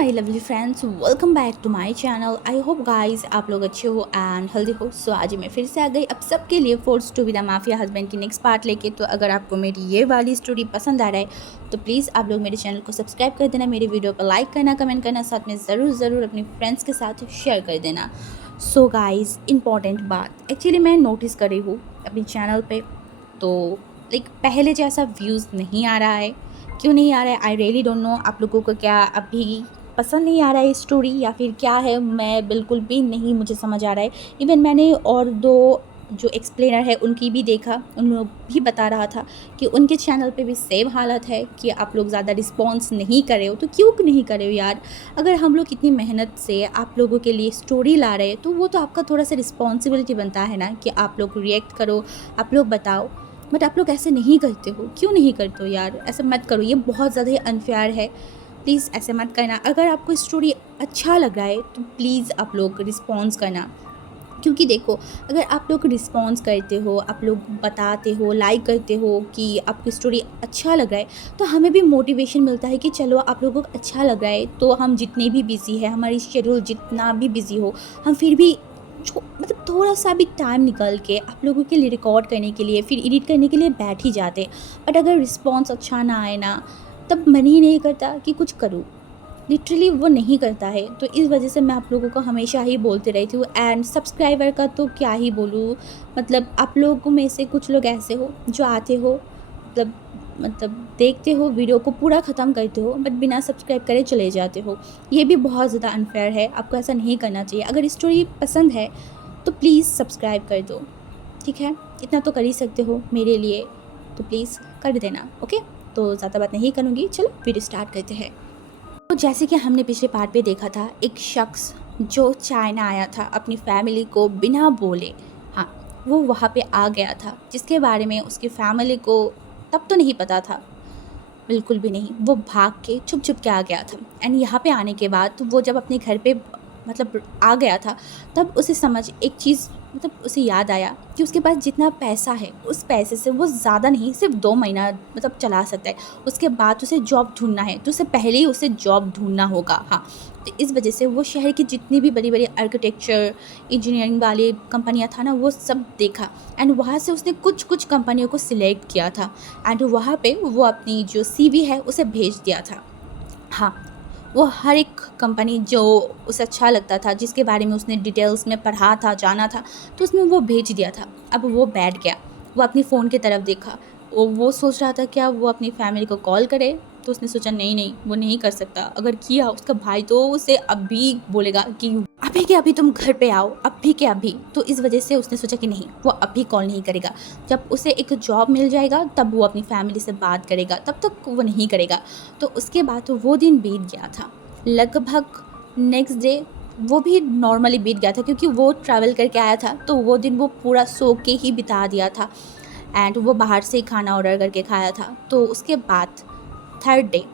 My lovely friends, welcome back to my channel. I hope guys आप लोग अच्छे हो एंड हेल्दी हो। सो आज मैं फिर से आ गई अब सबके लिए force to be the mafia husband की नेक्स्ट पार्ट लेके। तो अगर आपको मेरी ये वाली स्टोरी पसंद आ रहा है तो प्लीज़ आप लोग मेरे चैनल को सब्सक्राइब कर देना, मेरी वीडियो पर लाइक करना, कमेंट करना, साथ में ज़रूर अपने फ्रेंड्स के साथ शेयर कर देना। सो गाइस, इंपॉर्टेंट बात एक्चुअली मैं नोटिस कर रही हूँ अपने चैनल पर, तो पहले जैसा व्यूज़ नहीं आ रहा है। क्यों नहीं आ रहा है आई रियली डोंट नो। आप लोगों को क्या अभी पसंद नहीं आ रहा है स्टोरी या फिर क्या है, मैं बिल्कुल भी नहीं मुझे समझ आ रहा है। इवन मैंने और दो जो एक्सप्लेनर है उनकी भी देखा, उन लोग भी बता रहा था कि उनके चैनल पे भी सेम हालत है कि आप लोग ज़्यादा रिस्पॉन्स नहीं कर रहे हो। तो क्यों नहीं कर रहे हो यार? अगर हम लोग इतनी मेहनत से आप लोगों के लिए स्टोरी ला रहे हैं तो वो तो आपका थोड़ा सा रिस्पॉन्सिबिलिटी बनता है ना कि आप लोग रिएक्ट करो, आप लोग बताओ। बट आप लोग ऐसे नहीं करते हो, क्यों नहीं करते हो यार? ऐसा मत करो, ये बहुत ज़्यादा ही अनफेयर है। प्लीज़ ऐसे मत करना। अगर आपको स्टोरी अच्छा लग रहा है तो प्लीज़ आप लोग रिस्पॉन्स करना, क्योंकि देखो अगर आप लोग रिस्पॉन्स करते हो, आप लोग बताते हो, लाइक करते हो कि आपकी स्टोरी अच्छा लग रहा है, तो हमें भी मोटिवेशन मिलता है कि चलो आप लोगों को अच्छा लग रहा है तो हम जितने भी बिज़ी है, हमारी शेड्यूल जितना भी बिज़ी हो, हम फिर भी मतलब थोड़ा सा भी टाइम निकाल के आप लोगों के लिए रिकॉर्ड करने के लिए, फिर एडिट करने के लिए बैठ ही जाते। बट अगर रिस्पॉन्स अच्छा ना आए ना, तब मन ही नहीं करता कि कुछ करूँ, लिटरली वो नहीं करता है। तो इस वजह से मैं आप लोगों को हमेशा ही बोलते रहती हूँ। एंड सब्सक्राइबर का तो क्या ही बोलूँ, मतलब आप लोगों में से कुछ लोग ऐसे हो जो आते हो, मतलब देखते हो, वीडियो को पूरा ख़त्म करते हो, बट बिना सब्सक्राइब करे चले जाते हो। ये भी बहुत ज़्यादा अनफेयर है, आपको ऐसा नहीं करना चाहिए। अगर स्टोरी पसंद है तो प्लीज़ सब्सक्राइब कर दो, ठीक है? इतना तो कर ही सकते हो मेरे लिए, तो प्लीज़ कर देना, ओके? तो ज़्यादा बात नहीं करूँगी, चलो वीडियो स्टार्ट करते हैं। तो जैसे कि हमने पिछले पार्ट पे देखा था, एक शख्स जो चाइना आया था अपनी फैमिली को बिना बोले, हाँ, वो वहाँ पे आ गया था, जिसके बारे में उसकी फैमिली को तब तो नहीं पता था, बिल्कुल भी नहीं। वो भाग के छुप छुप के आ गया था। एंड यहाँ पे आने के बाद तो वो जब अपने घर पे मतलब आ गया था, तब उसे समझ एक चीज़, मतलब उसे याद आया कि उसके पास जितना पैसा है उस पैसे से वो ज़्यादा नहीं, सिर्फ 2 महीना मतलब चला सकता है। उसके बाद उसे जॉब ढूंढना है, तो उससे पहले ही उसे जॉब ढूंढना होगा। हाँ, तो इस वजह से वो शहर की जितनी भी बड़ी बड़ी आर्किटेक्चर इंजीनियरिंग वाली कंपनियाँ था ना, वो सब देखा। एंड वहाँ से उसने कुछ कुछ कंपनियों को सिलेक्ट किया था। एंड वहाँ पे वो अपनी जो सीवी है उसे भेज दिया था। हाँ, वो हर एक कंपनी जो उसे अच्छा लगता था, जिसके बारे में उसने डिटेल्स में पढ़ा था, जाना था, तो उसमें वो भेज दिया था। अब वो बैठ गया, वो अपनी फ़ोन की तरफ देखा। वो सोच रहा था क्या वो अपनी फैमिली को कॉल करे, तो उसने सोचा नहीं वो नहीं कर सकता। अगर किया उसका भाई तो उसे अभी बोलेगा कि अभी के अभी तुम घर पे आओ, अभी के अभी। तो इस वजह से उसने सोचा कि नहीं, वो अभी कॉल नहीं करेगा। जब उसे एक जॉब मिल जाएगा तब वो अपनी फैमिली से बात करेगा, तब तक वो नहीं करेगा। तो उसके बाद तो वो दिन बीत गया था। लगभग नेक्स्ट डे वो भी नॉर्मली बीत गया था, क्योंकि वो ट्रैवल करके आया था, तो वो दिन वो पूरा सो के ही बिता दिया था। एंड वो बाहर से ही खाना ऑर्डर करके खाया था। तो उसके बाद थर्ड डे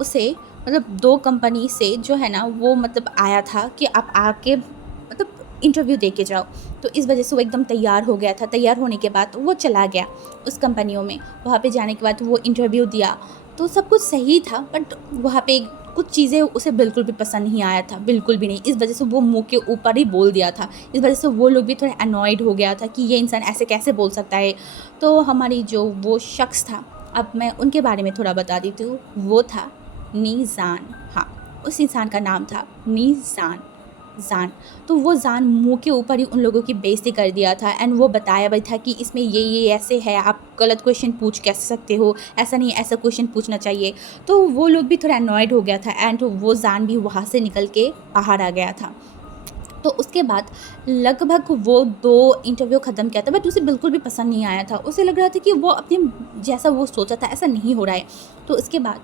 उसे मतलब 2 कंपनी से जो है ना वो मतलब आया था कि आप आके मतलब इंटरव्यू दे के जाओ। तो इस वजह से वो एकदम तैयार हो गया था। तैयार होने के बाद वो चला गया उस कंपनियों में। वहाँ पे जाने के बाद वो इंटरव्यू दिया, तो सब कुछ सही था, बट वहाँ पे कुछ चीज़ें उसे बिल्कुल भी पसंद नहीं आया था, बिल्कुल भी नहीं। इस वजह से वो मुँह के ऊपर ही बोल दिया था। इस वजह से वो लोग भी थोड़ा अनॉयड हो गया था कि ये इंसान ऐसे कैसे बोल सकता है। तो हमारी जो वो शख्स था, अब मैं उनके बारे में थोड़ा बता देती हूँ। वो था नीज़ान। हाँ, उस इंसान का नाम था नीज़ान। तो वो जान मुँह के ऊपर ही उन लोगों की बेइज्जती कर दिया था। एंड वो बताया भी था कि इसमें ये ऐसे है, आप गलत क्वेश्चन पूछ कैसे सकते हो, ऐसा नहीं, ऐसा क्वेश्चन पूछना चाहिए। तो वो लोग भी थोड़ा अनॉयड हो गया था। एंड वो जान भी वहाँ से निकल के बाहर आ गया था। तो उसके बाद लगभग वो 2 इंटरव्यू ख़त्म किया था, बट उसे बिल्कुल भी पसंद नहीं आया था। उसे लग रहा था कि वो अपने जैसा वो सोचा था ऐसा नहीं हो रहा है। तो उसके बाद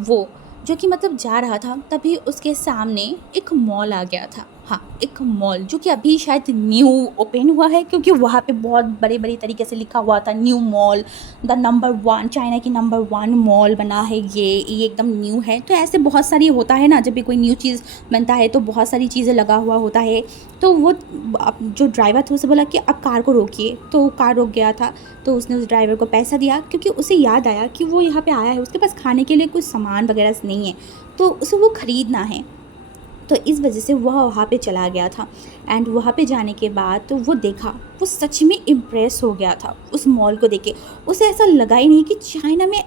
वो जो कि मतलब जा रहा था, तभी उसके सामने एक मॉल आ गया था। हाँ, एक मॉल जो कि अभी शायद न्यू ओपन हुआ है, क्योंकि वहाँ पे बहुत बड़े तरीके से लिखा हुआ था new mall, the number 1, China की नंबर 1 मॉल बना है ये एकदम न्यू है। तो ऐसे बहुत सारी होता है ना, जब भी कोई न्यू चीज़ बनता है तो बहुत सारी चीज़ें लगा हुआ होता है। तो वो जो ड्राइवर था उसे बोला कि आप कार को रोकिए, तो कार रुक गया था। तो उसने उस ड्राइवर को पैसा दिया, क्योंकि उसे याद आया कि वो यहाँ पे आया है, उसके पास खाने के लिए कुछ सामान वगैरह नहीं है, तो उसे वो ख़रीदना है। तो इस वजह से वह वहाँ पे चला गया था। एंड वहाँ पे जाने के बाद तो वो देखा, वो सच में इम्प्रेस हो गया था उस मॉल को देख के। उसे ऐसा लगा ही नहीं कि चाइना में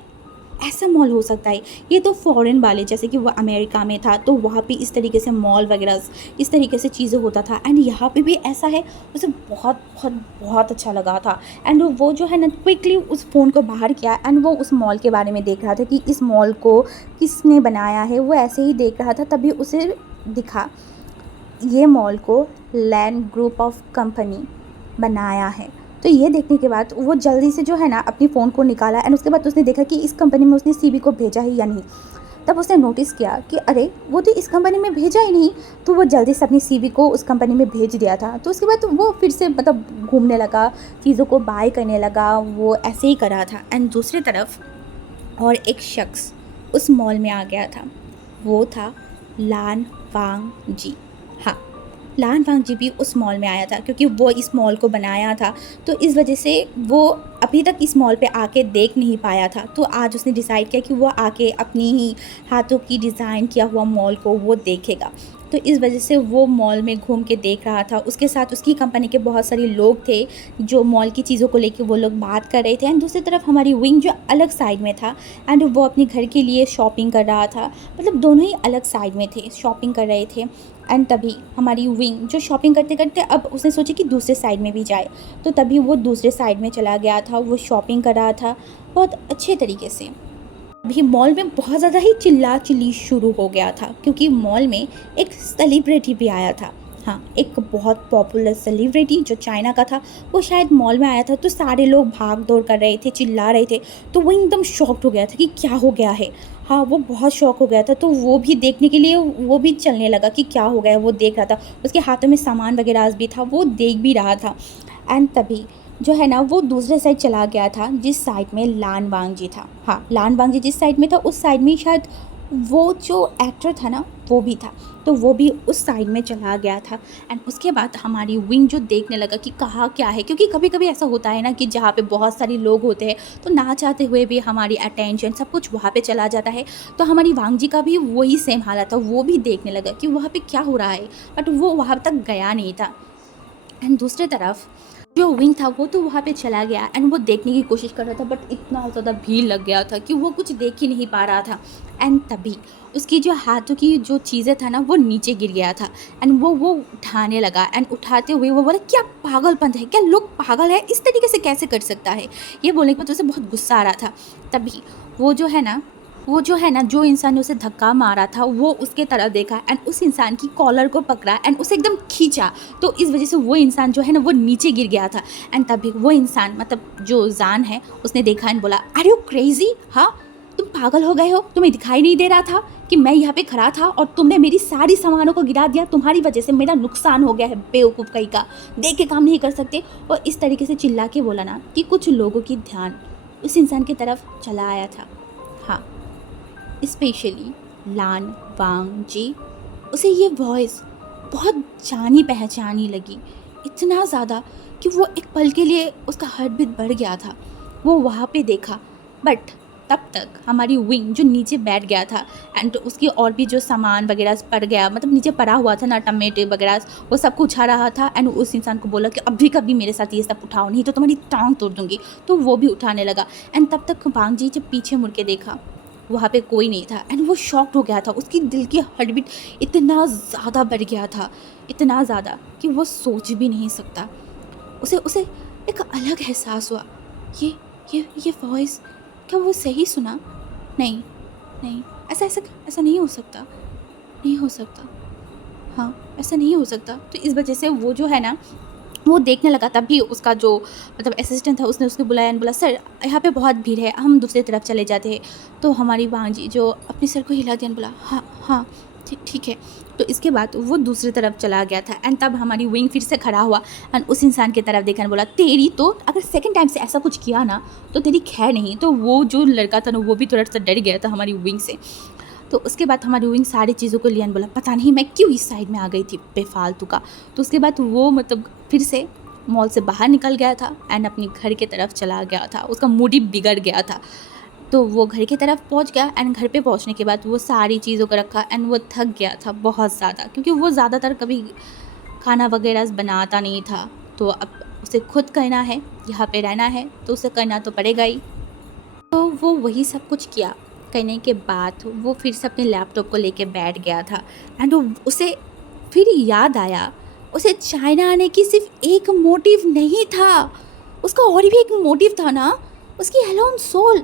ऐसा मॉल हो सकता है। ये तो फॉरेन वाले, जैसे कि वो अमेरिका में था तो वहाँ पे इस तरीके से मॉल वगैरह इस तरीके से चीज़ें होता था, एंड यहाँ पे भी ऐसा है। उसे बहुत बहुत बहुत अच्छा लगा था। एंड वो जो है ना क्विकली उस फ़ोन को बाहर किया, एंड वो उस मॉल के बारे में देख रहा था कि इस मॉल को किसने बनाया है। वो ऐसे ही देख रहा था, तभी उसे दिखा ये मॉल को लैंड ग्रुप ऑफ कंपनी बनाया है। तो ये देखने के बाद वो जल्दी से जो है ना अपनी फ़ोन को निकाला, एंड उसके बाद उसने देखा कि इस कंपनी में उसने सीवी को भेजा है या नहीं। तब उसने नोटिस किया कि अरे वो तो इस कंपनी में भेजा ही नहीं। तो वो जल्दी से अपनी सीवी को उस कंपनी में भेज दिया था। तो उसके बाद वो फिर से मतलब घूमने लगा, चीज़ों को बाय करने लगा, वो ऐसे ही कर रहा था। एंड दूसरी तरफ और एक शख्स उस मॉल में आ गया था, वो था लान वांग जी। हाँ, लान वांग जी भी उस मॉल में आया था, क्योंकि वो इस मॉल को बनाया था। तो इस वजह से वो अभी तक इस मॉल पे आके देख नहीं पाया था। तो आज उसने डिसाइड किया कि वो आके अपनी ही हाथों की डिज़ाइन किया हुआ मॉल को वो देखेगा। तो इस वजह से वो मॉल में घूम के देख रहा था। उसके साथ उसकी कंपनी के बहुत सारे लोग थे, जो मॉल की चीज़ों को लेके वो लोग बात कर रहे थे। एंड दूसरी तरफ हमारी विंग जो अलग साइड में था, एंड वो अपने घर के लिए शॉपिंग कर रहा था। मतलब दोनों ही अलग साइड में थे, शॉपिंग कर रहे थे। एंड तभी हमारी विंग जो शॉपिंग करते करते अब उसने सोचा कि दूसरे साइड में भी जाए। तो तभी वो दूसरे साइड में चला गया था, वो शॉपिंग कर रहा था बहुत अच्छे तरीके से। अभी मॉल में बहुत ज़्यादा ही चिल्ला चिल्ली शुरू हो गया था, क्योंकि मॉल में एक सेलिब्रिटी भी आया था। हाँ, एक बहुत पॉपुलर सेलिब्रिटी जो चाइना का था, वो शायद मॉल में आया था। तो सारे लोग भाग दौड़ कर रहे थे, चिल्ला रहे थे। तो वो एकदम शॉक्ड हो गया था कि क्या हो गया है। हाँ, वो बहुत शॉक हो गया था। तो वो भी देखने के लिए वो भी चलने लगा कि क्या हो गया है। वो देख रहा था, उसके हाथों में सामान वगैरह भी था, वो देख भी रहा था। एंड तभी जो है ना वो दूसरे साइड चला गया था, जिस साइड में लान वांग जी था। हाँ, लान वांग जी जिस साइड में था, उस साइड में शायद वो जो एक्टर था ना वो भी था। तो वो भी उस साइड में चला गया था। एंड उसके बाद हमारी विंग जो देखने लगा कि कहाँ क्या है, क्योंकि कभी कभी ऐसा होता है ना कि जहाँ पे बहुत सारे लोग होते हैं, तो ना चाहते हुए भी हमारी अटेंशन सब कुछ वहाँ पे चला जाता है। तो हमारी वांग जी का भी वही सेम हालत था, वो भी देखने लगा कि वहाँ पे क्या हो रहा है, बट वो वहाँ तक गया नहीं था। एंड दूसरी तरफ जो विंग था वो तो वहाँ पे चला गया, एंड वो देखने की कोशिश कर रहा था, बट इतना ज़्यादा भीड़ लग गया था कि वो कुछ देख ही नहीं पा रहा था। एंड तभी उसकी जो हाथों की जो चीज़ें था ना वो नीचे गिर गया था। एंड वो उठाने लगा, एंड उठाते हुए वो बोला क्या पागलपन है, क्या लोग पागल है, इस तरीके से कैसे कर सकता है। ये बोलने के बाद उसे बहुत गुस्सा आ रहा था। तभी वो जो है ना जो इंसान ने उसे धक्का मारा था वो उसके तरफ देखा, एंड उस इंसान की कॉलर को पकड़ा, एंड उसे एकदम खींचा। तो इस वजह से वो इंसान जो है ना वो नीचे गिर गया था। एंड तभी वो इंसान मतलब जो जान है उसने देखा एंड बोला, आर यू क्रेजी, हाँ तुम पागल हो गए हो, तुम्हें दिखाई नहीं दे रहा था कि मैं यहाँ पे खड़ा था और तुमने मेरी सारी सामानों को गिरा दिया, तुम्हारी वजह से मेरा नुकसान हो गया है, बेवकूफ़ कहीं का, देख के काम नहीं कर सकते। और इस तरीके से चिल्ला के बोला ना कि कुछ लोगों की ध्यान उस इंसान की तरफ चला आया था। हाँ, स्पेशली लान वांग जी। उसे ये वॉइस बहुत जानी पहचानी लगी, इतना ज़्यादा कि वो एक पल के लिए उसका हार्ट बीट बढ़ गया था। वो वहाँ पे देखा, बट तब तक हमारी विंग जो नीचे बैठ गया था, एंड उसकी और भी जो सामान वगैरह पड़ गया, मतलब नीचे पड़ा हुआ था ना, टमाटे वगैरह वो सब कुछ उठा रहा था। एंड उस इंसान को बोला कि अभी कभी मेरे साथ ये सब उठाओ, नहीं तो तुम्हारी टांग तोड़ दूंगी। तो वो भी उठाने लगा। एंड तब तक वांग जी जब पीछे मुड़ के देखा, वहाँ पे कोई नहीं था। एंड वो शॉक्ड हो गया था, उसकी दिल की हार्ट बीट इतना ज़्यादा बढ़ गया था, इतना ज़्यादा कि वो सोच भी नहीं सकता। उसे उसे एक अलग एहसास हुआ, ये ये वॉइस क्या वो सही सुना? नहीं नहीं, ऐसा ऐसा ऐसा नहीं हो सकता, नहीं हो सकता। हाँ, ऐसा नहीं हो सकता। तो इस वजह से वो जो है ना वो देखने लगा। तभी उसका जो मतलब असिस्टेंट था उसने उसको बुलाया एंड बोला, सर यहाँ पे बहुत भीड़ है, हम दूसरी तरफ चले जाते हैं। तो हमारी भांजी जो अपने सर को हिला दिया बोला, हाँ हाँ ठीक ठीक है। तो इसके बाद वो दूसरी तरफ चला गया था। एंड तब हमारी विंग फिर से खड़ा हुआ एंड उस इंसान की तरफ देखा बोला, तेरी तो अगर सेकंड टाइम से ऐसा कुछ किया ना तो तेरी खैर नहीं। तो वो जो लड़का था ना वो भी थोड़ा सा डर गया था हमारी विंग से। तो उसके बाद हमारी विंग सारी चीज़ों को लिया बोला, पता नहीं मैं क्यों इस साइड में आ गई थी बेफालतू का। तो उसके बाद वो मतलब फिर से मॉल से बाहर निकल गया था एंड अपने घर के तरफ चला गया था। उसका मूड ही बिगड़ गया था। तो वो घर की तरफ पहुंच गया एंड घर पे पहुंचने के बाद वो सारी चीज़ों को रखा एंड वो थक गया था बहुत ज़्यादा, क्योंकि वो ज़्यादातर कभी खाना वगैरह बनाता नहीं था। तो अब उसे खुद करना है, यहाँ पे रहना है तो उसे करना तो पड़ेगा ही। तो वो वही सब कुछ किया। करने के बाद वो फिर से अपने लैपटॉप को लेके बैठ गया था एंड उसे फिर याद आया, उसे चाइना आने की सिर्फ एक मोटिव नहीं था, उसका और भी एक मोटिव था ना, उसकी हेलोन सोल।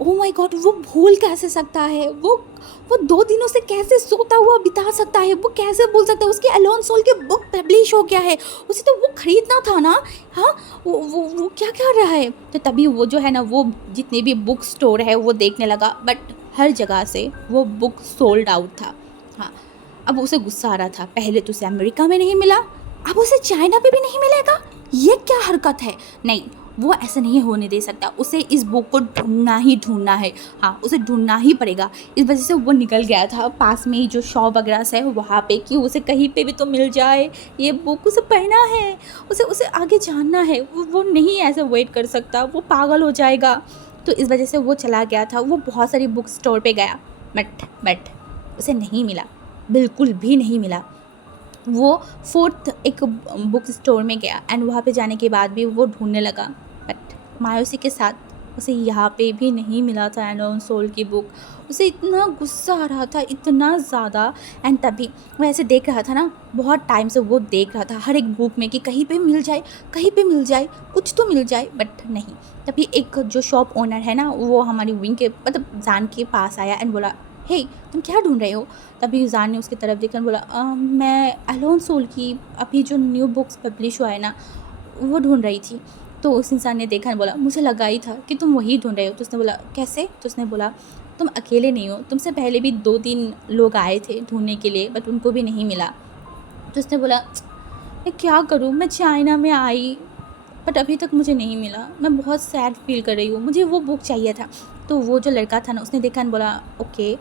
ओह माय गॉड, वो भूल कैसे सकता है? वो 2 दिनों से कैसे सोता हुआ बिता सकता है? वो कैसे भूल सकता है? उसके अलोन सोल के बुक पब्लिश हो गया है, उसे तो वो खरीदना था ना। हाँ, वो क्या कर रहा है? तो तभी वो जो है ना, वो जितने भी बुक स्टोर है वो देखने लगा, बट हर जगह से वो बुक सोल्ड आउट था। हाँ, अब उसे गुस्सा आ रहा था, पहले तो उसे अमेरिका में नहीं मिला, अब उसे चाइना पे भी नहीं मिलेगा, ये क्या हरकत है? नहीं, वो ऐसा नहीं होने दे सकता, उसे इस बुक को ढूंढना ही ढूंढना है। हाँ, उसे ढूंढना ही पड़ेगा। इस वजह से वो निकल गया था पास में ही जो शॉप वगैरह है वहाँ पे, कि उसे कहीं पे भी तो मिल जाए ये बुक, उसे पढ़ना है, उसे उसे आगे जानना है। वो नहीं ऐसे वेट कर सकता, वो पागल हो जाएगा। तो इस वजह से वो चला गया था, वो बहुत सारी बुक स्टोर पे गया, बट उसे नहीं मिला, बिल्कुल भी नहीं मिला। वो 4th एक बुक स्टोर में गया एंड वहाँ पे जाने के बाद भी वो ढूंढने लगा, बट मायूसी के साथ उसे यहाँ पे भी नहीं मिला था एलोन सोल की बुक। उसे इतना गुस्सा आ रहा था, इतना ज़्यादा। एंड तभी वो ऐसे देख रहा था ना, बहुत टाइम से वो देख रहा था हर एक बुक में कि कहीं पे मिल जाए, कहीं पे मिल जाए, कुछ तो मिल जाए, बट नहीं। तभी एक जो शॉप ओनर है ना, वो हमारी विंग के मतलब जान के पास आया एंड बोला, हे तुम क्या ढूंढ रहे हो? तभी जान ने उसकी तरफ देखकर बोला, मैं अलोन सोल की अभी जो न्यू बुक्स पब्लिश हुआ है ना, वो ढूंढ रही थी। तो उस इंसान ने देखा और बोला, मुझे लगा ही था कि तुम वही ढूंढ रहे हो। तो उसने बोला, कैसे? तो उसने बोला, तुम अकेले नहीं हो, तुमसे पहले भी 2-3 लोग आए थे ढूंढने के लिए, बट उनको भी नहीं मिला। तो उसने बोला, मैं क्या करूँ, मैं चाइना में आई बट अभी तक मुझे नहीं मिला, मैं बहुत सैड फील कर रही हूँ, मुझे वो बुक चाहिए था। तो वो जो लड़का था ना, उसने देखा और बोला, ओके,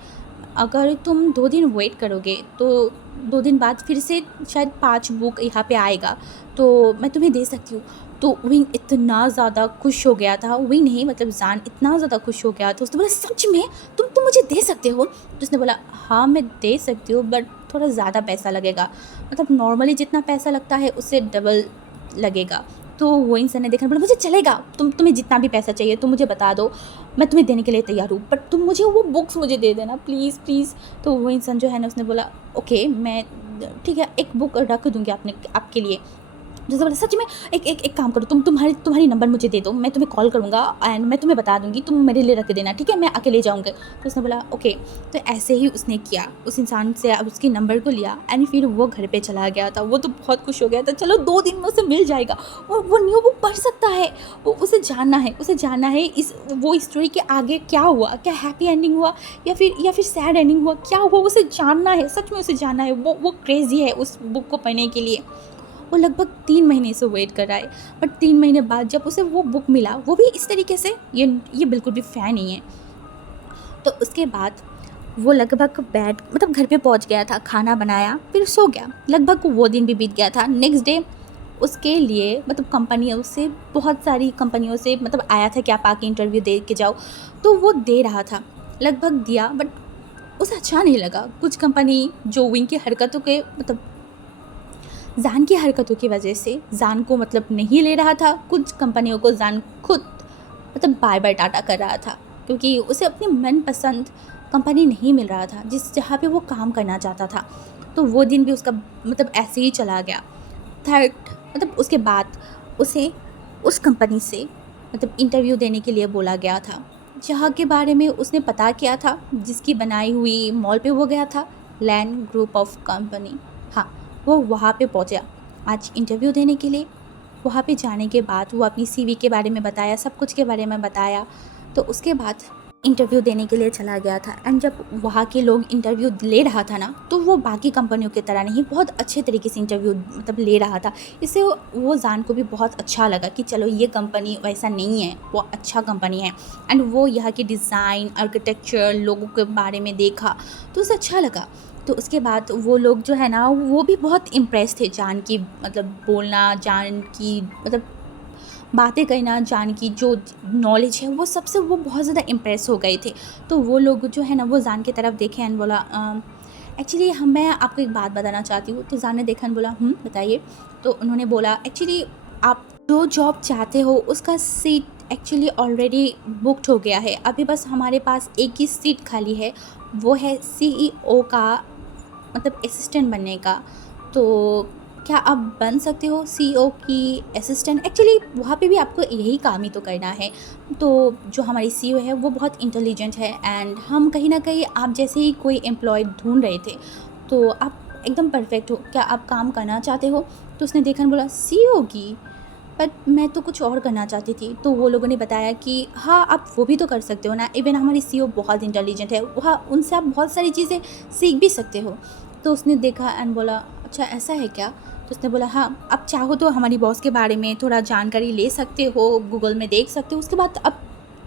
अगर तुम 2 दिन वेट करोगे तो 2 दिन बाद फिर से शायद 5 बुक यहाँ पे आएगा, तो मैं तुम्हें दे सकती हूँ। तो विंग इतना ज़्यादा खुश हो गया था, विंग नहीं मतलब जान इतना ज़्यादा खुश हो गया था। उसने बोला, सच में तुम मुझे दे सकते हो? तो उसने बोला, हाँ मैं दे सकती हूँ, बट थोड़ा ज़्यादा पैसा लगेगा, मतलब नॉर्मली जितना पैसा लगता है उससे डबल लगेगा। तो वो इंसान ने देखा, बोला, मुझे चलेगा, तुम्हें जितना भी पैसा चाहिए तुम मुझे बता दो, मैं तुम्हें देने के लिए तैयार हूँ, बट तुम मुझे वो बुक्स मुझे दे देना प्लीज़ प्लीज़। तो वो इंसान जो है ना, उसने बोला, ओके मैं ठीक है, एक बुक रख दूँगी आपके लिए। जैसे बोला, सच में एक काम करो, तुम्हारी नंबर मुझे दे दो, मैं तुम्हें कॉल करूँगा एंड मैं तुम्हें बता दूँगी, तुम मेरे लिए रख देना, ठीक है, मैं अकेले जाऊँगा। तो उसने बोला, ओके। तो ऐसे ही उसने किया, उस इंसान से अब उसकी नंबर को लिया एंड फिर वो घर पे चला गया था। वो तो बहुत खुश हो गया था, चलो 2 दिन में उसे मिल जाएगा और वो न्यू बुक पढ़ सकता है। उसे जानना है इस वो स्टोरी के आगे क्या हुआ, क्या हैप्पी एंडिंग हुआ या फिर सैड एंडिंग हुआ, क्या हुआ, उसे जानना है, सच में उसे जानना है। वो क्रेज़ी है उस बुक को पढ़ने के लिए। वो लगभग 3 महीने से वेट कर रहा है, बट 3 महीने बाद जब उसे वो बुक मिला, वो भी इस तरीके से, ये बिल्कुल भी फ़ैन नहीं है। तो उसके बाद वो लगभग मतलब घर पे पहुंच गया था, खाना बनाया, फिर सो गया। लगभग वो दिन भी बीत गया था। नेक्स्ट डे उसके लिए मतलब कंपनियों से, बहुत सारी कंपनियों से मतलब आया था कि आप आके इंटरव्यू दे के जाओ। तो वो दे रहा था, लगभग दिया, बट उसे अच्छा नहीं लगा। कुछ कंपनी जो विंग की हरकतों के मतलब जान की हरकतों की वजह से जान को मतलब नहीं ले रहा था। कुछ कंपनियों को जान खुद मतलब बाय बाय टाटा कर रहा था, क्योंकि उसे अपनी मनपसंद कंपनी नहीं मिल रहा था जहाँ पे वो काम करना चाहता था। तो वो दिन भी उसका मतलब ऐसे ही चला गया। थर्ड मतलब उसके बाद उसे उस कंपनी से मतलब इंटरव्यू देने के लिए बोला गया था, जहाँ के बारे में उसने पता किया था, जिसकी बनाई हुई मॉल पे वो गया था, लैंड ग्रुप ऑफ कंपनी। हाँ, वो वहाँ पे पहुँचा आज इंटरव्यू देने के लिए। वहाँ पे जाने के बाद वो अपनी सीवी के बारे में बताया, सब कुछ के बारे में बताया। तो उसके बाद इंटरव्यू देने के लिए चला गया था। एंड जब वहाँ के लोग इंटरव्यू ले रहा था ना, तो वो बाकी कंपनियों की तरह नहीं, बहुत अच्छे तरीके से इंटरव्यू मतलब ले रहा था। इससे वो जान को भी बहुत अच्छा लगा कि चलो ये कंपनी वैसा नहीं है, वो अच्छा कंपनी है। एंड वो यहाँ की डिज़ाइन, आर्किटेक्चर, लोगों के बारे में देखा तो उसे अच्छा लगा। तो उसके बाद वो लोग जो है ना, वो भी बहुत इम्प्रेस थे जान की मतलब बोलना, जान की मतलब बातें करना, जान की जो नॉलेज है वो सबसे वो बहुत ज़्यादा इम्प्रेस हो गए थे। तो वो लोग जो है ना वो जान की तरफ देखे एंड बोला एक्चुअली हम मैं आपको एक बात बताना चाहती हूँ। तो जान ने देखा एंड बोला बताइए। तो उन्होंने बोला एक्चुअली आप जो जॉब चाहते हो उसका सीट एक्चुअली ऑलरेडी बुक्ड हो गया है, अभी बस हमारे पास एक ही सीट खाली है, वो है सीईओ का, मतलब असिस्टेंट बनने का। तो क्या आप बन सकते हो सीईओ की असिस्टेंट? एक्चुअली वहाँ पे भी आपको यही काम ही तो करना है। तो जो हमारी सीईओ है वो बहुत इंटेलिजेंट है एंड हम कहीं ना कहीं आप जैसे ही कोई एम्प्लॉय ढूंढ रहे थे, तो आप एकदम परफेक्ट हो, क्या आप काम करना चाहते हो? तो उसने देखा और बोला सीईओ की, बट मैं तो कुछ और करना चाहती थी। तो वो लोगों ने बताया कि हाँ आप वो भी तो कर सकते हो ना, इवन हमारी सीईओ बहुत इंटेलिजेंट है, वहाँ उनसे आप बहुत सारी चीज़ें सीख भी सकते हो। तो उसने देखा एंड बोला अच्छा ऐसा है क्या? तो उसने बोला हाँ, आप चाहो तो हमारी बॉस के बारे में थोड़ा जानकारी ले सकते हो, गूगल में देख सकते हो, उसके बाद आप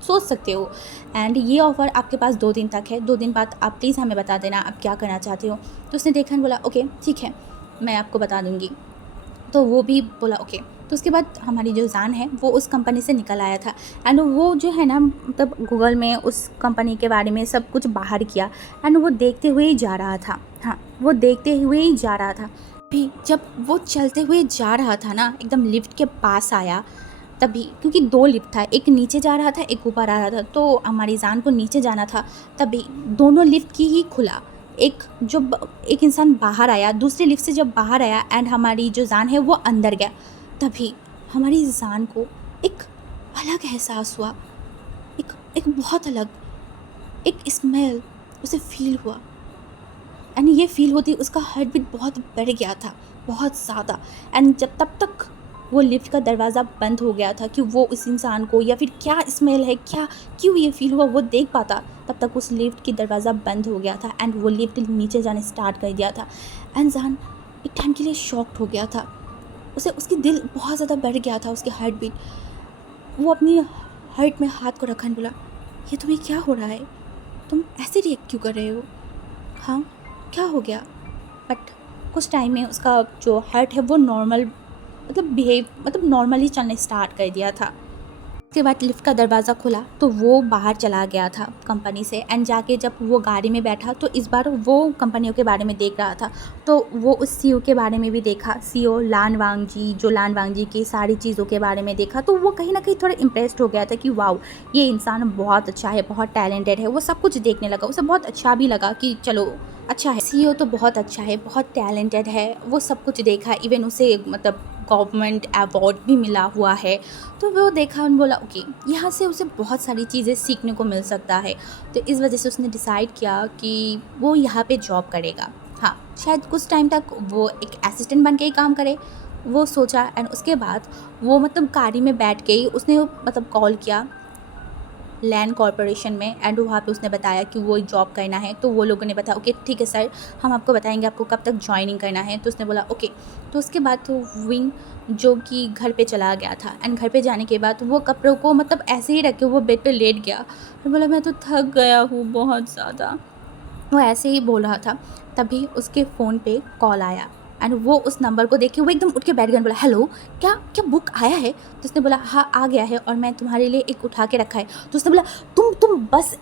सोच सकते हो। एंड ये ऑफ़र आपके पास 2 दिन तक है, 2 दिन बाद आप प्लीज़ हमें बता देना आप क्या करना चाहते हो। तो उसने देखा एंड बोला ओके ठीक है, मैं आपको बता दूँगी। तो वो भी बोला ओके। तो उसके बाद हमारी जो जान है वो उस कंपनी से निकल आया था एंड वो जो है ना मतलब गूगल में उस कंपनी के बारे में सब कुछ बाहर किया एंड वो देखते हुए ही जा रहा था। हाँ, वो देखते हुए ही जा रहा था। भी जब वो चलते हुए जा रहा था ना, एकदम लिफ्ट के पास आया, तभी क्योंकि 2 लिफ्ट था, एक नीचे जा रहा था, एक ऊपर आ रहा था। तो हमारी जान को नीचे जाना था, तभी दोनों लिफ्ट की ही खुला। एक इंसान बाहर आया, दूसरे लिफ्ट से जब बाहर आया एंड हमारी जो जान है वो अंदर गया, तभी हमारी जान को एक अलग एहसास हुआ, एक एक बहुत अलग एक स्मेल उसे फ़ील हुआ एंड ये फ़ील होती उसका हार्ट बीट बहुत बढ़ गया था, बहुत ज़्यादा। एंड जब तब तक वो लिफ्ट का दरवाज़ा बंद हो गया था कि वो उस इंसान को या फिर क्या स्मेल है, क्या क्यों ये फ़ील हुआ वो देख पाता, तब तक उस लिफ्ट की दरवाज़ा बंद हो गया था एंड वो लिफ्ट नीचे जाने स्टार्ट कर दिया था। एंड जान एक टाइम के लिए शॉक्ड हो गया था, उसे उसकी दिल बहुत ज़्यादा बढ़ गया था, उसकी हार्ट बीट। वो अपनी हार्ट में हाथ को रखा और बोला ये तुम्हें क्या हो रहा है, तुम ऐसे रिएक्ट क्यों कर रहे हो? हाँ, क्या हो गया? बट कुछ टाइम में उसका जो हार्ट है वो नॉर्मल मतलब नॉर्मली चलने स्टार्ट कर दिया था। उसके बाद लिफ्ट का दरवाज़ा खुला तो वो बाहर चला गया था कंपनी से एंड जाके जब वो गाड़ी में बैठा तो इस बार वो कंपनियों के बारे में देख रहा था। तो वो उस सीईओ के बारे में भी देखा, सीईओ लान वांगजी, जो लान वांगजी की सारी चीज़ों के बारे में देखा। तो वो कहीं ना कहीं थोड़ा इम्प्रेस्ड हो गया था कि वाओ ये इंसान बहुत अच्छा है, बहुत टैलेंटेड है। वो सब कुछ देखने लगा, उसे बहुत अच्छा भी लगा कि चलो अच्छा है, सीईओ तो बहुत अच्छा है, बहुत टैलेंटेड है। वो सब कुछ देखा, इवन उसे मतलब गवर्नमेंट अवार्ड भी मिला हुआ है। तो वो देखा और बोला ओके यहाँ से उसे बहुत सारी चीज़ें सीखने को मिल सकता है। तो इस वजह से उसने डिसाइड किया कि वो यहाँ पे जॉब करेगा। हाँ, शायद कुछ टाइम तक वो एक असिस्टेंट बन के ही काम करे, वो सोचा। एंड उसके बाद वो मतलब गाड़ी में बैठ के ही उसने मतलब कॉल किया लैंड कॉरपोरेशन में एंड वहाँ पे उसने बताया कि वो जॉब करना है। तो वो लोगों ने बताया ओके ठीक है सर, हम आपको बताएंगे आपको कब तक ज्वाइनिंग करना है। तो उसने बोला ओके। तो उसके बाद तो विंग जो कि घर पे चला गया था एंड घर पे जाने के बाद वो कपड़ों को मतलब ऐसे ही रख के वो बेड पे लेट गया और बोला मैं तो थक गया हूँ बहुत ज़्यादा। वो ऐसे ही बोल रहा था, तभी उसके फ़ोन पे कॉल आया एंड वो उस नंबर को देख के वो एकदम उठ के बैठ गया और बोला हेलो, क्या क्या बुक आया है? तो उसने बोला हाँ आ गया है और मैं तुम्हारे लिए एक उठा के रखा है। तो उसने बोला तुम बस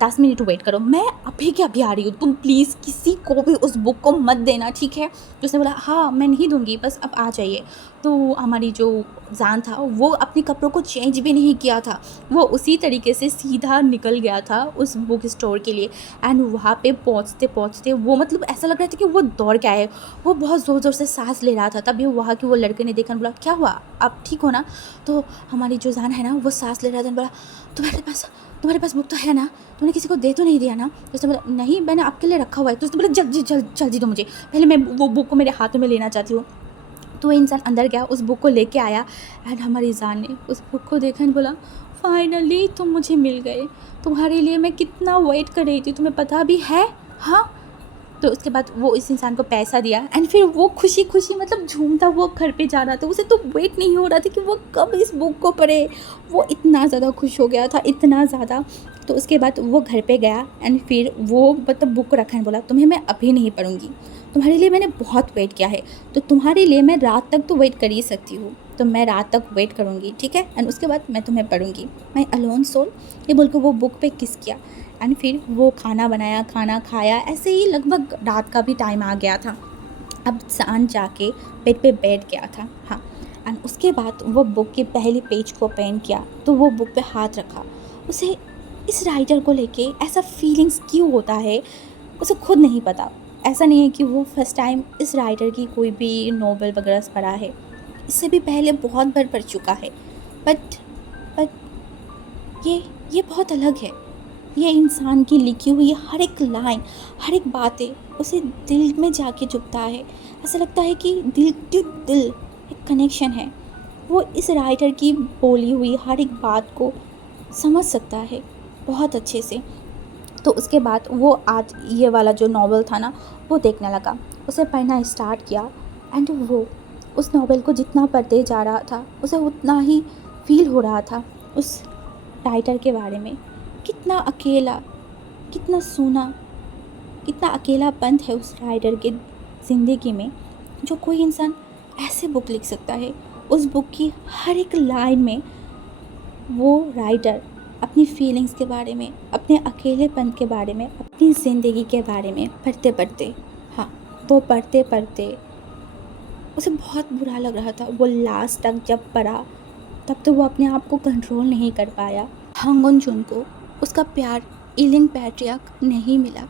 10 मिनट वेट करो, मैं अभी के अभी आ रही हूँ, तुम प्लीज़ किसी को भी उस बुक को मत देना, ठीक है? तो उसने बोला हाँ मैं नहीं दूंगी, बस अब आ जाइए। तो हमारी जो जान था वो अपने कपड़ों को चेंज भी नहीं किया था, वो उसी तरीके से सीधा निकल गया था उस बुक स्टोर के लिए। एंड वहाँ पे पहुँचते पहुँचते वो मतलब ऐसा लग रहा था कि वो दौड़ के आए, वो बहुत ज़ोर ज़ोर से सांस ले रहा था। तभी वहाँ के वो लड़के ने देखा, बोला क्या हुआ, आप ठीक हो ना? तो हमारी जो जान है ना वो सांस ले रहा था, बोला तुम्हारे पास बुक तो है ना, तुमने किसी को दे तो नहीं दिया ना? तो उसने बोला नहीं मैंने आपके लिए रखा हुआ है। तो उसने बोला जल्दी दो मुझे, पहले मैं वो बुक को मेरे हाथों में लेना चाहती हूँ। तो वो इंसान अंदर गया, उस बुक को लेके आया एंड हमारी जान ने उस बुक को देखा एंड बोला फाइनली तुम मुझे मिल गए, तुम्हारे लिए मैं कितना वेट कर रही थी, तुम्हें पता भी है? हाँ। तो उसके बाद वो इस इंसान को पैसा दिया एंड फिर वो खुशी खुशी मतलब झूमता वो घर पे जा रहा था। उसे तो वेट नहीं हो रहा था कि वो कब इस बुक को पढ़े, वो इतना ज़्यादा खुश हो गया था, इतना ज़्यादा। तो उसके बाद वो घर पे गया एंड फिर वो मतलब बुक को रखा एंड बोला तुम्हें मैं अभी नहीं पढ़ूंगी, तुम्हारे लिए मैंने बहुत वेट किया है, तो तुम्हारे लिए मैं रात तक तो वेट कर ही सकती हूँ, तो मैं रात तक वेट करूँगी, ठीक है, एंड उसके बाद मैं तुम्हें पढ़ूँगी। माई अलोन सोल, ये बोल के वो बुक पे किस किया एंड फिर वो खाना बनाया, खाना खाया। ऐसे ही लगभग रात का भी टाइम आ गया था। अब शान जाके बेड पे बैठ गया था। हाँ, एंड उसके बाद वो बुक के पहले पेज को पेन किया तो वो बुक पे हाथ रखा। उसे इस राइटर को लेके ऐसा फीलिंग्स क्यों होता है उसे खुद नहीं पता। ऐसा नहीं है कि वो फर्स्ट टाइम इस राइटर की कोई भी नोवेल वगैरह पढ़ा है, इससे भी पहले बहुत बार पढ़ चुका है, बट ये ये बहुत अलग है। ये इंसान की लिखी हुई हर एक लाइन, हर एक बातें उसे दिल में जाके चुभता है। ऐसा लगता है कि दिल टू दिल एक कनेक्शन है। वो इस राइटर की बोली हुई हर एक बात को समझ सकता है बहुत अच्छे से। तो उसके बाद वो आज ये वाला जो नॉवल था ना वो देखने लगा, उसे पढ़ना स्टार्ट किया एंड वो उस नॉवल को जितना पढ़ते जा रहा था उसे उतना ही फील हो रहा था उस राइटर के बारे में। कितना अकेला, कितना सूना, कितना अकेलापन है उस राइटर के ज़िंदगी में, जो कोई इंसान ऐसे बुक लिख सकता है। उस बुक की हर एक लाइन में वो राइटर अपनी फीलिंग्स के बारे में, अपने अकेलेपन के बारे में, अपनी ज़िंदगी के बारे में पढ़ते पढ़ते, हाँ, वो पढ़ते पढ़ते उसे बहुत बुरा लग रहा था। वो लास्ट तक जब पढ़ा तब तो वो अपने आप को कंट्रोल नहीं कर पाया। हांगुन जुन को उसका प्यार इलिंग पैट्रियार्क नहीं मिला।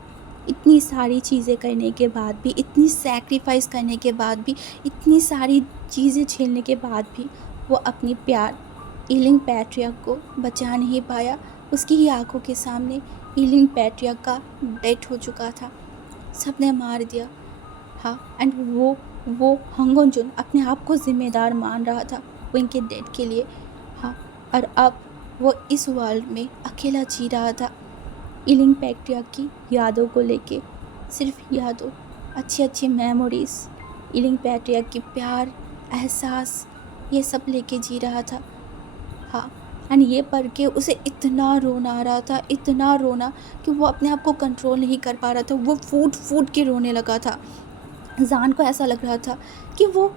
इतनी सारी चीज़ें करने के बाद भी, इतनी सैक्रिफाइस करने के बाद भी, इतनी सारी चीज़ें झेलने के बाद भी वो अपनी प्यार इलिंग पैट्रियार्क को बचा नहीं पाया। उसकी ही आंखों के सामने इलिंग पैट्रियार्क का डेथ हो चुका था, सबने मार दिया। हाँ, एंड वो हांगुन जुन अपने आप को ज़िम्मेदार मान रहा था उनके डेथ के लिए। हाँ, और अब वो इस वर्ल्ड में अकेला जी रहा था इलिंग पैट्रियार्क की यादों को लेके। सिर्फ यादों, अच्छी अच्छी मेमोरीज, इलिंग पैट्रियार्क की प्यार, एहसास, ये सब लेके जी रहा था। हाँ, एंड ये पढ़ के उसे इतना रोना आ रहा था, इतना रोना कि वो अपने आप को कंट्रोल नहीं कर पा रहा था। वो फूट फूट के रोने लगा था। जान को ऐसा लग रहा था कि वो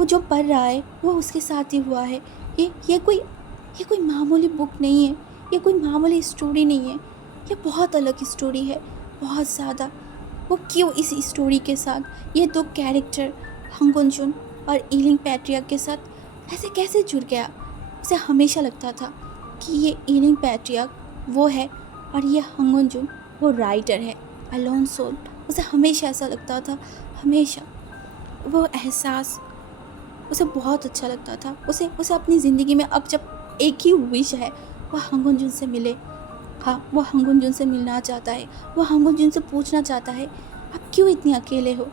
जो पढ़ रहा है वो उसके साथ ही हुआ है। ये कोई मामूली बुक नहीं है, ये कोई मामूली स्टोरी नहीं है, ये बहुत अलग स्टोरी है, बहुत ज़्यादा। वो क्यों इस स्टोरी के साथ, ये दो कैरेक्टर हांगुन जुन और इलिंग पैट्रियार्क के साथ ऐसे कैसे जुड़ गया। उसे हमेशा लगता था कि ये इलिंग पैट्रियार्क वो है और ये हांगुन जुन वो राइटर है, अलोन सोल। उसे हमेशा ऐसा लगता था, हमेशा। वो एहसास उसे बहुत अच्छा लगता था। उसे अपनी ज़िंदगी में अब जब एक ही विश है, वह हांगुन जुन से मिले। हाँ, वो हांगुन जुन से मिलना चाहता है। वो हांगुन जुन से पूछना चाहता है, आप क्यों इतने अकेले हो,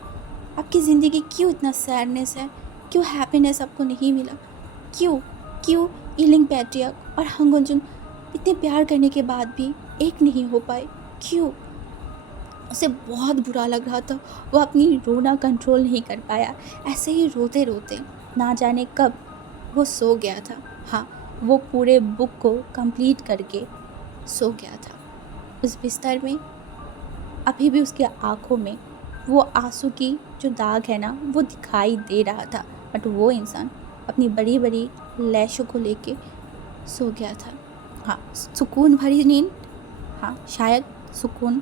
आपकी ज़िंदगी क्यों इतना सैडनेस है, क्यों हैप्पीनेस आपको नहीं मिला, क्यों इलिंग पैट्रियार्क और हांगुन जुन इतने प्यार करने के बाद भी एक नहीं हो पाए, क्यों। उसे बहुत बुरा लग रहा था। वो अपनी रोना कंट्रोल नहीं कर पाया। ऐसे ही रोते रोते ना जाने कब वो सो गया था। हाँ, वो पूरे बुक को कंप्लीट करके सो गया था। उस बिस्तर में अभी भी उसकी आँखों में वो आंसू की जो दाग है ना वो दिखाई दे रहा था, बट वो इंसान अपनी बड़ी बड़ी लैशों को लेके सो गया था। हाँ, सुकून भरी नींद, हाँ शायद सुकून